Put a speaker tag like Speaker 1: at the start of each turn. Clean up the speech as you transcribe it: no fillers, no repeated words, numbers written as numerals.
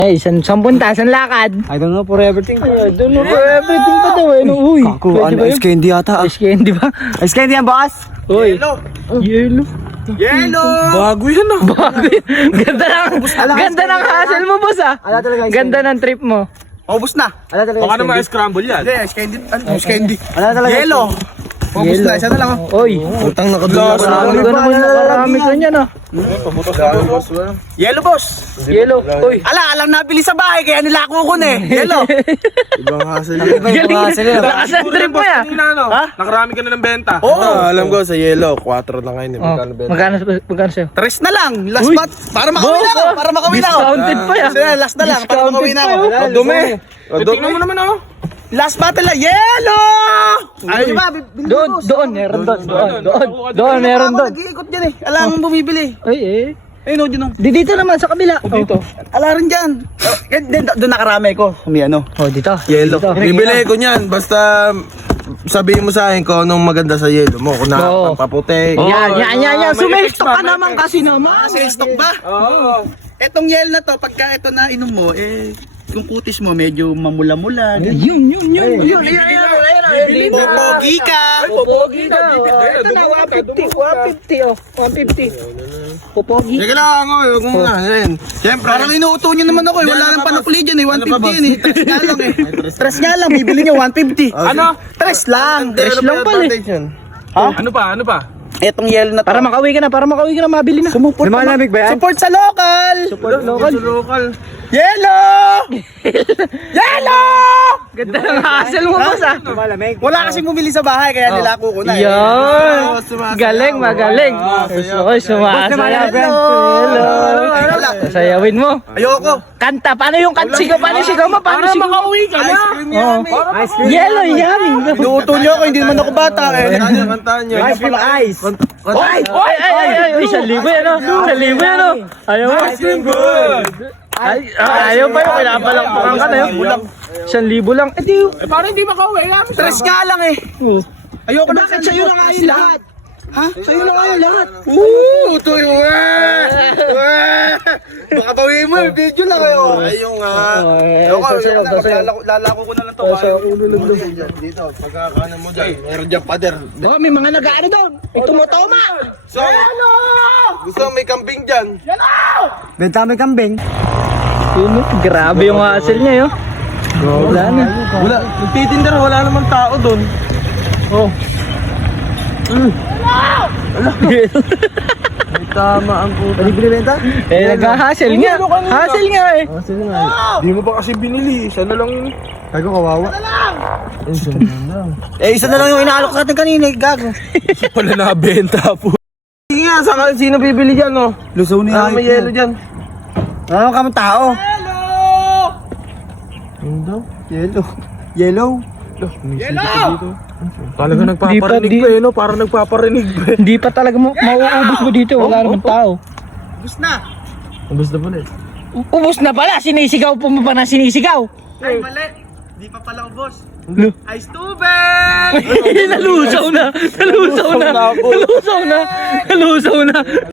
Speaker 1: Eh, saan punta? Saan lakad?
Speaker 2: I don't know for everything.
Speaker 1: Ay, I don't know for everything pa daw eh. Uy,
Speaker 2: Kaku,
Speaker 1: pwede ba yun?
Speaker 2: ice candy yata.
Speaker 1: Ice candy ba?
Speaker 2: Ice candy yan, boss.
Speaker 1: Uy. Yellow.
Speaker 3: Bago yan ah.
Speaker 1: Bago yun. Ganda ng hassle mo, boss ah.
Speaker 2: Ala talaga ice
Speaker 1: Ganda ng trip mo.
Speaker 3: Ubus na.
Speaker 2: Ala talaga
Speaker 3: Baka
Speaker 2: ice
Speaker 3: naman
Speaker 2: candy.
Speaker 3: scramble yan. Hindi, ice candy. Ano? Ice candy.
Speaker 2: Ala talaga ice
Speaker 3: Yellow.
Speaker 2: candy.
Speaker 3: Ubus na, isa na lang.
Speaker 1: Uy.
Speaker 3: Utang nakadula.
Speaker 1: Marami ka naman nakarami ka niyan ah.
Speaker 3: Yellow, boss.
Speaker 1: Yellow. Uy.
Speaker 3: Alam nabili sa bahay, kaya nilako ko na eh. Yellow. Ibang hassle yun.
Speaker 1: Galing. Lakas ng trip mo ya.
Speaker 3: Ha? Nakarami ka na ng benta. Oo. Alam ko sa yellow, 4 na ngayon.
Speaker 1: Magkano sa'yo?
Speaker 3: Tres na lang. Last
Speaker 1: Uy.
Speaker 3: month. Para makawin ako. Para makawin ako.
Speaker 1: Discounted pa yan.
Speaker 3: Sige, last na lang. Para makawin ako. Dumi. Tingnan mo naman ako. Last battle lang. Yellow! Ayun ba?
Speaker 1: Doon, meron doon, meron doon.
Speaker 3: Nag-iikot dyan eh. Alam mong bumibili.
Speaker 1: Ay eh.
Speaker 3: Ayun o, dyan o.
Speaker 1: Dito naman sa kabila. Dito.
Speaker 3: Ala rin dyan. Doon nakarami ko. May ano.
Speaker 1: Oh, dito.
Speaker 4: Yellow.
Speaker 1: Dito.
Speaker 4: Bibili ko niyan. Basta sabihin mo sa akin kung anong maganda sa yellow mo. Kung
Speaker 1: Oo.
Speaker 4: paputi.
Speaker 1: Yan. Sumilstok ka naman kasi naman.
Speaker 3: Sales stock ba? Oo. Etong yellow na to, pagka ito na inom mo, eh, yung kutis mo medyo mamula-mula.
Speaker 1: Yun.
Speaker 3: Pogi ka.
Speaker 1: Popogi ka. Ito na, 150 oh. 150. Popogi.
Speaker 4: Sige lang ako. Huwag mo na. Yan. Siyempre.
Speaker 3: Parang inuuto nyo naman ako eh. Wala nang panapuli dyan eh. 150 yan eh. Tres nga lang eh. Tres nga lang. Bibili nyo 150.
Speaker 4: Ano?
Speaker 3: Tres lang.
Speaker 1: Tres lang pala eh.
Speaker 3: Ha?
Speaker 4: Ano pa?
Speaker 3: Etong yellow na to.
Speaker 1: Para makauwi ka na, mabili na.
Speaker 3: Sumuport ka
Speaker 2: Lumalamig ba yan?
Speaker 3: Support sa local.
Speaker 1: Support local.
Speaker 4: Local.
Speaker 3: Yellow! Yellow!
Speaker 1: Ganda ng hassle mo, boss ah.
Speaker 2: Malamig.
Speaker 3: Wala kasing bumili sa bahay kaya nilako ko na eh.
Speaker 1: Yan. Galing, magaling. Oy, sumasayaw. Hello. Sayawin mo.
Speaker 3: Ayoko.
Speaker 1: Kanta, paano yung sigaw? Paano sigaw mo? Paano sigaw mo?
Speaker 3: Ice cream yan eh.
Speaker 2: Ice cream.
Speaker 1: Yellow, yummy.
Speaker 3: Inuuto nyo ako, hindi naman ako bata eh.
Speaker 4: Kantahan niyo.
Speaker 2: Ice cream ice.
Speaker 1: Ay, 1,000 yan oh. 1,000 yan oh. Ayaw mo.
Speaker 4: Ice cream good.
Speaker 1: Ayaw pa yun. Pinapalakpakan ka na yun. 1,000 lang. Eh, di.
Speaker 3: Parang hindi makauwi. Tres nga lang eh. Ayoko na. Bakit sa'yo na nga yung lahat? Ha? Sa'yo na nga yung lahat.
Speaker 4: Ito yung baka bawiin mo yung video lang kayo. Ayun nga.
Speaker 3: Lalako ko na lang to.
Speaker 4: Dito, pagkakanan mo dyan. Meron dyan pader.
Speaker 1: Oh, may mga nag-ano doon. May tumutoma.
Speaker 4: So, gusto mo may kambing dyan?
Speaker 2: Benta may kambing.
Speaker 1: Yun, grabe yung hassle niya yun. Wala na.
Speaker 4: Wala. Nagtitinda wala namang tao doon.
Speaker 1: Oh.
Speaker 4: May tama ang puta.
Speaker 2: Bili benta?
Speaker 1: Eh, nag-hassle nga. Hassle nga eh.
Speaker 4: Di mo pa kasi binili. Isa na lang.
Speaker 2: Gago kawawa.
Speaker 3: Eh, isa na lang yung inaalok natin kanina. Gago.
Speaker 4: Pala nabenta po. Sige nga, sino bibili dyan, no?
Speaker 2: Lusaw ni
Speaker 4: May yelo dyan.
Speaker 2: Ano ka tao?
Speaker 4: Yelo.
Speaker 2: Yellow.
Speaker 4: Talaga nagpaparinig pa eh, no? Parang nagpaparinig pa eh.
Speaker 1: Hindi pa talaga mauubos mo dito. Wala naman tao.
Speaker 3: Bus na.
Speaker 4: Ubus na pala eh.
Speaker 1: Ubus na pala. Sinisigaw po mo pa na sinisigaw.
Speaker 3: Ay, mali. Di pa pala ubos.
Speaker 1: Ano?
Speaker 3: Ice tubig!
Speaker 1: Nalusaw na.